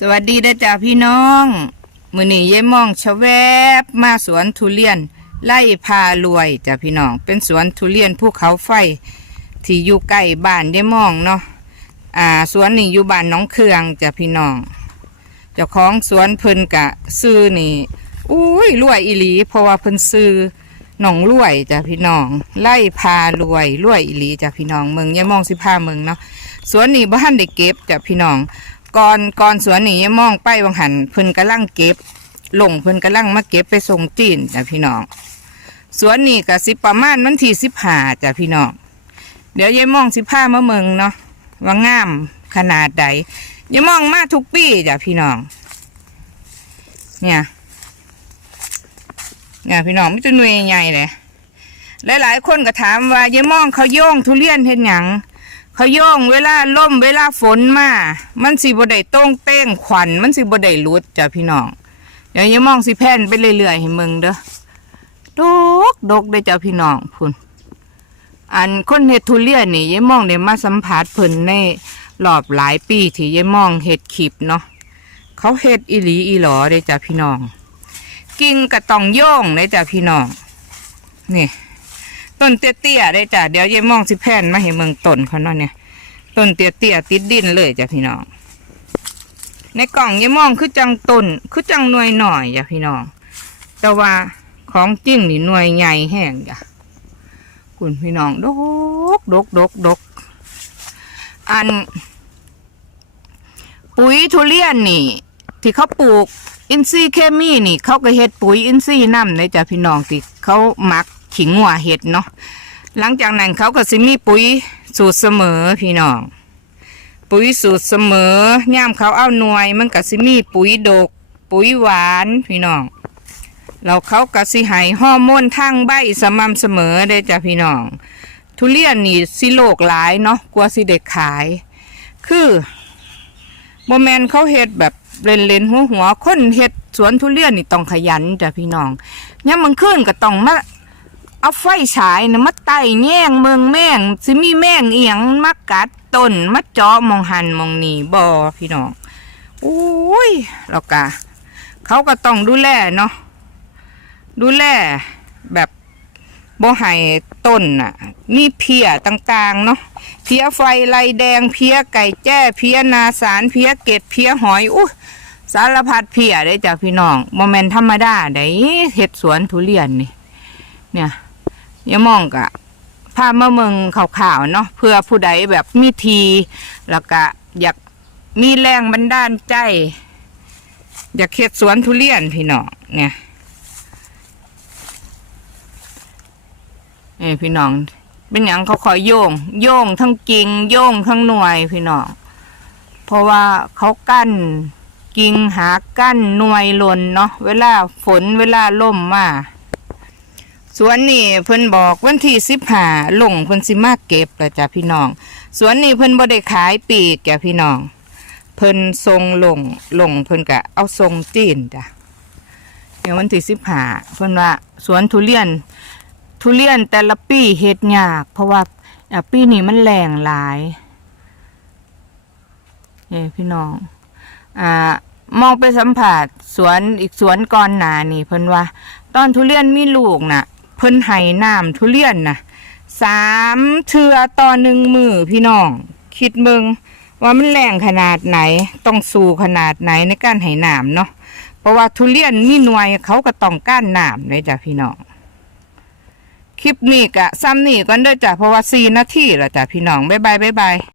สวัสดีนะจ๊ะพี่น้อง มือนี้ยายมองชะแวบมาสวนทุเรียน ไล่พารวยจ้ะพี่น้อง เป็นสวนทุเรียนภูเขาไฟ ที่อยู่ใกล้บ้านยายมองเนาะอ่าสวนนี่อยู่บ้านน้องเคืองจ้ะพี่น้อง เจ้าของสวนเพิ่นกะ ซื้อนี่อุ้ยรวยอีหลี เพราะว่าเพิ่นซื้อหนองรวยจ้ะพี่น้อง ไล่พารวยรวยอีหลีจ้ะพี่น้องเมืองยายมองสิพาเมืองเนาะสวนนี่บ้านได้เก็บจ้ะพี่น้อง ก่อนก่อนสวนนี่มองไปวังหันเพิ่นกำลังเก็บลงเพิ่นกำลังมาเก็บไปส่งจีนจ้ะพี่น้อง สวนนี่ก็สิประมาณวันที่สิบห้าจ้ะพี่น้อง เดี๋ยวยายมองสิพามาเมืองเนาะว่างามขนาดใดยายมองมาทุกปีจ้ะพี่น้อง เนี่ยเนี่ยพี่น้องไม่จะหน่วยใหญ่เลยหลายๆคนก็ถามว่ายายมองเขาโย่งทุเรียนเห็นหยัง เขาย่องเวลาล่มเวลาฝนมา มันสิบ่ได้ต้งเต้งขวัญมันสิบ่ได้หลุดจ้ะพี่น้อง เดี๋ยวอย่ามองสิแผ่นไปเรื่อยๆให้มึงเด้อดกดกได้จ้ะพี่น้องพุ่นอันคนเฮ็ดทุเรียนนี่ยายมองได้มาสัมผัสเพิ่นในรอบหลายปีที่ยายมองเฮ็ดคลิปเนาะเขาเฮ็ดอีหลีอีหลอได้จ้ะพี่น้อง กิ่งก็ต้องโย่งได้จ้ะพี่น้อง นี่ ต้นเตี้ยๆได้จ้ะเดี๋ยวยายมองสิแผ่นมาให้เมืองต้นเขาเนาะเนี่ย ต้นเตี้ยๆติดดินเลยจ้ะพี่น้อง ในกล่องยายมองคือจังต้นคือจังหน่วยหน่อยจ้ะพี่น้อง แต่ว่าของจริงนี่หน่วยใหญ่แห้งจ้ะคุณพี่น้องดกดกดกดกอัน ปุ๋ยทุเรียนนี่ ที่เขาปลูกอินทรีย์เคมีนี่ เขาก็เฮ็ดปุ๋ยอินทรีย์น้ำเลยจ้ะพี่น้องที่เขาหมัก ขิงหัวเห็ดเนาะหลังจากนั้นเขาก็สิมีปุ๋ยสูตรเสมอพี่น้อง ปุ๋ยสูตรเสมอย่ามเขาเอาหน่วย มันก็สิมีปุ๋ยดก ปุ๋ยหวานพี่น้องเราเขาก็สิให้ฮอร์โมนทางใบสม่ำเสมอได้จ้ะพี่น้อง ทุเรียนนี่สิโลกหลายเนาะกลัวสิเด็กขาย คือโมแมนเขาเฮ็ดแบบเล่นเล่นหัวหัวคนเฮ็ดสวนทุเรียนนี่ต้องขยันจ้ะพี่น้องย่ามมันขึ้นก็ต้องมา เอาไฟฉายนะมาไต่แง่งเมืองแม่งสิมีแม่งเอียงมากัดต้นมาเจาะมองหันมองนี่บอพี่น้องอุ้ยแล้วกะเขาก็ต้องดูแลเนาะดูแลแบบบ่ให้ต้นน่ะ มีเพียต่างๆเนาะเพียไฟลายแดงเพียไก่แจ้เพียนาสารเพียเกตเพียหอยอู้สารพัดเพียได้จ้ะพี่น้องโมเมนธรรมดาได้เห็ดสวนทุเรียนนี่ เนี่ย อย่ามองกะพามาเมืองข่าวๆเนาะเพื่อผู้ใดแบบมีทีแล้วก็อยากมีแรงบันดาลใจ อยากเห็ดสวนทุเรียนพี่น้องเนี่ยนี่พี่น้อง เป็นอย่างเขาคอยโยง โยงทั้งกิ่งโยงทั้งหน่วยพี่น้องเพราะว่าเขากั้นกิ่งหากั้นหน่วยลนเนาะเวลาฝนเวลาล่มมา สวนนี่เพิ่นบอกวันที่สิบห้าลงเพิ่นสิมาเก็บเลยจ้ะพี่น้อง สวนนี่เพิ่นบ่ได้ขายปีกจ้ะพี่น้อง เพิ่นทรงลงลงเพิ่นกะเอาทรงจีนจ้ะเดี๋ยววันที่สิบห้าเพิ่นว่าสวนทุเรียน ทุเรียนแต่ละปีเฮ็ดยาก เพราะว่าปีนี้มันแรงหลายเอ้พี่น้องอ่ามองไปสัมผัสสวนอีกสวนก่อนหนานี่เพิ่นว่า ตอนทุเรียนมีลูกน่ะ พิ่นให้น้ำทุเรียนนะสามเทือต่อหนึ่งมือพี่น้อง คิดเบิงว่ามันแรงขนาดไหนต้องสู้ขนาดไหนในการให้น้ำเนาะเพราะว่าทุเรียนมีหน่วยเขาก็ต้องก้านน้ำเลยจ้ะพี่น้องคลิปนี้กะซ้ำนี่ก่อนเด้อจ้ะเพราะว่าสี่นาทีแล้วจ้ะพี่น้องบ๊ายบายบ๊ายบาย